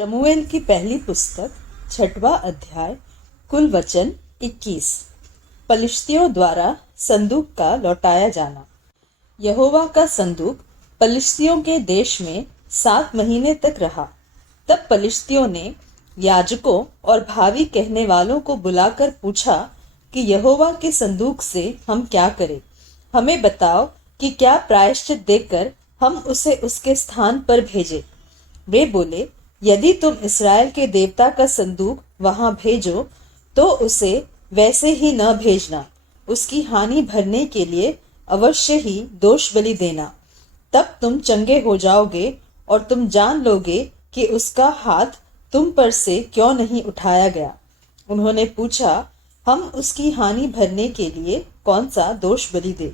शमूएल की पहली पुस्तक 6वां अध्याय। कुल वचन 21। पलिश्तियों द्वारा संदूक का लौटाया जाना। यहोवा का संदूक पलिश्तियों के देश में 7 महीने तक रहा। तब पलिश्तियों ने याजकों और भावी कहने वालों को बुलाकर पूछा कि यहोवा के संदूक से हम क्या करें? हमें बताओ कि क्या प्रायश्चित देकर हम उसे उसके स्थान पर भेजें। वे बोले, यदि तुम इस्राएल के देवता का संदूक वहां भेजो तो उसे वैसे ही न भेजना, उसकी हानि भरने के लिए अवश्य ही दोष बलि देना। तब तुम चंगे हो जाओगे और तुम जान लोगे कि उसका हाथ तुम पर से क्यों नहीं उठाया गया। उन्होंने पूछा, हम उसकी हानि भरने के लिए कौन सा दोष बलि दे?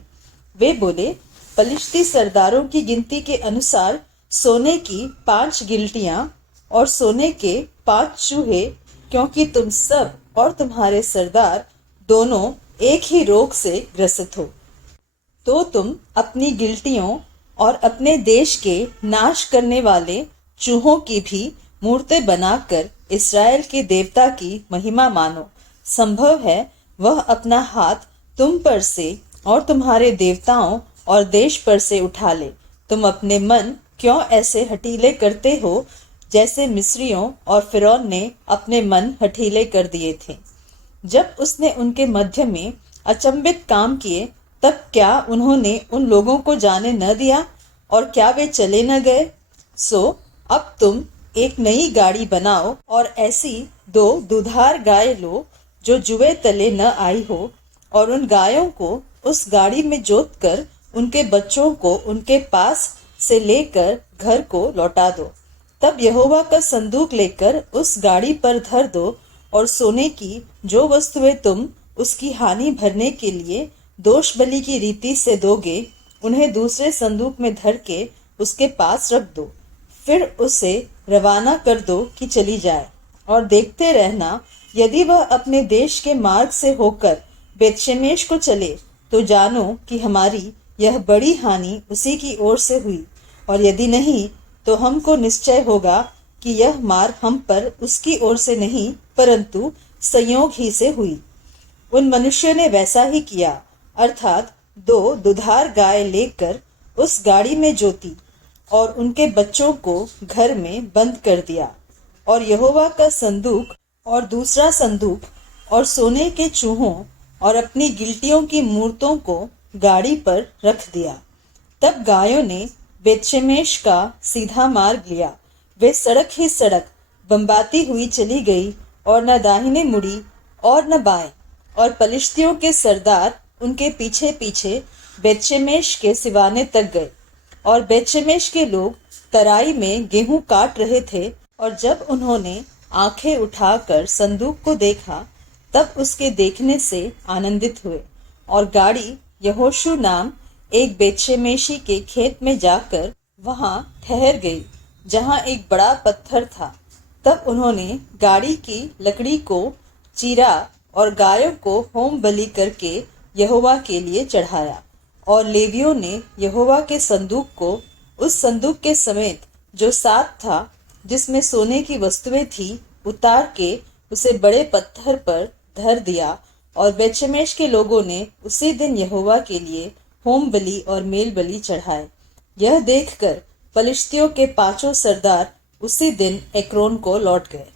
वे बोले, पलिश्ती सरदारों की गिनती के अनुसार सोने की 5 गिलटियां और सोने के 5 चूहे, क्योंकि तुम सब और तुम्हारे सरदार दोनों एक ही रोग से ग्रसित हो। तो तुम अपनी गिलटियों और अपने देश के नाश करने वाले चूहों की भी मूर्तें बनाकर इस्राएल के देवता की महिमा मानो। संभव है वह अपना हाथ तुम पर से और तुम्हारे देवताओं और देश पर से उठा ले। तुम अपने मन क्यों ऐसे हठीले करते हो, जैसे मिस्रियों और फिरौन ने अपने मन हठीले कर दिए थे। जब उसने उनके मध्य में अचंभित काम किए, तब क्या उन्होंने उन लोगों को जाने न दिया और क्या वे चले न गए? सो अब तुम एक नई गाड़ी बनाओ और ऐसी 2 दुधार गाय लो जो जुए तले न आई हो, और उन गायों को उस गाड़ी में जोत कर उनके बच्चों को उनके पास से लेकर घर को लौटा दो। तब यहोवा का संदूक लेकर उस गाड़ी पर धर दो, और सोने की जो वस्तुएं तुम उसकी हानि भरने के लिए दोष बलि की रीति से दोगे, उन्हें दूसरे संदूक में धर के उसके पास रख दो। फिर उसे रवाना कर दो कि चली जाए, और देखते रहना, यदि वह अपने देश के मार्ग से होकर बेतशेमेश को चले तो जानो कि हमारी यह बड़ी हानि उसी की ओर से हुई, और यदि नहीं तो हमको निश्चय होगा कि यह मार हम पर उसकी ओर से नहीं परंतु संयोग ही से हुई। उन मनुष्यों ने वैसा ही किया, अर्थात 2 दुधार गाय लेकर उस गाड़ी में जोती और उनके बच्चों को घर में बंद कर दिया, और यहोवा का संदूक और दूसरा संदूक और सोने के चूहों और अपनी गिलटियों की मूर्तों को गाड़ी पर रख दिया। तब गायों ने बेतशेमेश का सीधा मार्ग लिया। वे सड़क ही सड़क बम्बाती हुई चली गई, और न दाहिने मुड़ी और न बाएं। और पलिश्तियों के सरदार उनके पीछे पीछे बेतशेमेश के सिवाने तक गए। और बेतशेमेश के लोग तराई में गेहूं काट रहे थे, और जब उन्होंने आंखें उठाकर संदूक को देखा, तब उसके देखने से आनंदित हुए। और गाड़ी यहोशू नाम एक बेतशेमेशी के खेत में जाकर वहां ठहर गई, जहां एक बड़ा पत्थर था। तब उन्होंने गाड़ी की लकड़ी को चीरा और गायों को होम बलि करके यहोवा के लिए चढ़ाया। और लेवियों ने यहोवा के संदूक को उस संदूक के समेत जो साथ था, जिसमें सोने की वस्तुएं थी, उतार के उसे बड़े पत्थर पर धर दिया। और बेतशेमेश के लोगों ने उसी दिन यहोवा के लिए होम बलि और मेल बलि चढ़ाए। यह देखकर पलिश्तियों के 5 सरदार उसी दिन एक्रोन को लौट गए।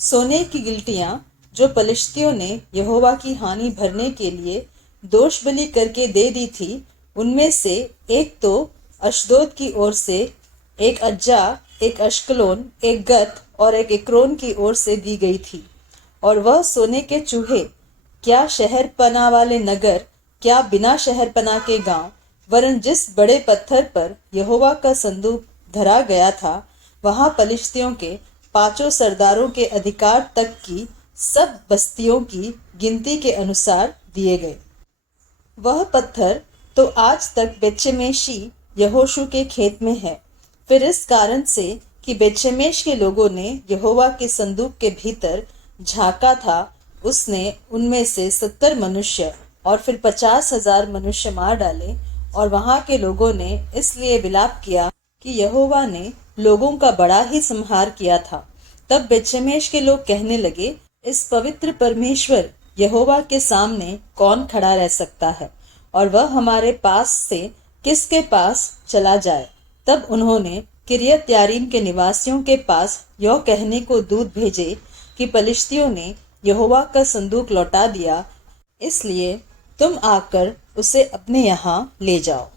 सोने की गिलटियां जो पलिश्तियों ने यहोवा की हानि भरने के लिए दोष बलि करके दे दी थी, उनमें से एक तो अशदोद की ओर से, एक अज्जा, एक अश्कलोन, एक गत और एक एक्रोन की ओर से दी गई थी। और वह सोने के चूहे, क्या शहर पना वाले नगर, क्या बिना शहर पना के गांव, वरन जिस बड़े पत्थर पर यहोवा का संदूक धरा गया था, वहां पलिश्तियों के 5 सरदारों के अधिकार तक की सब बस्तियों की गिनती के अनुसार दिए गए। वह पत्थर तो आज तक बेतशेमेशी यहोशू के खेत में है। फिर इस कारण से कि बेतशेमेश के लोगों ने यहोवा के संदूक के भीतर झांका था, उसने उनमें से 70 मनुष्य और फिर 50,000 मनुष्य मार डाले। और वहां के लोगों ने इसलिए विलाप किया कि यहोवा ने लोगों का बड़ा ही संहार किया था। तब बेतशेमेश के लोग कहने लगे, इस पवित्र परमेश्वर यहोवा के सामने कौन खड़ा रह सकता है, और वह हमारे पास से किसके पास चला जाए। तब उन्होंने किर्यत यारीम के निवासियों के पास यह कहने को दूत भेजे कि पलिश्तियों ने यहोवा का संदूक लौटा दिया, इसलिए तुम आकर उसे अपने यहाँ ले जाओ।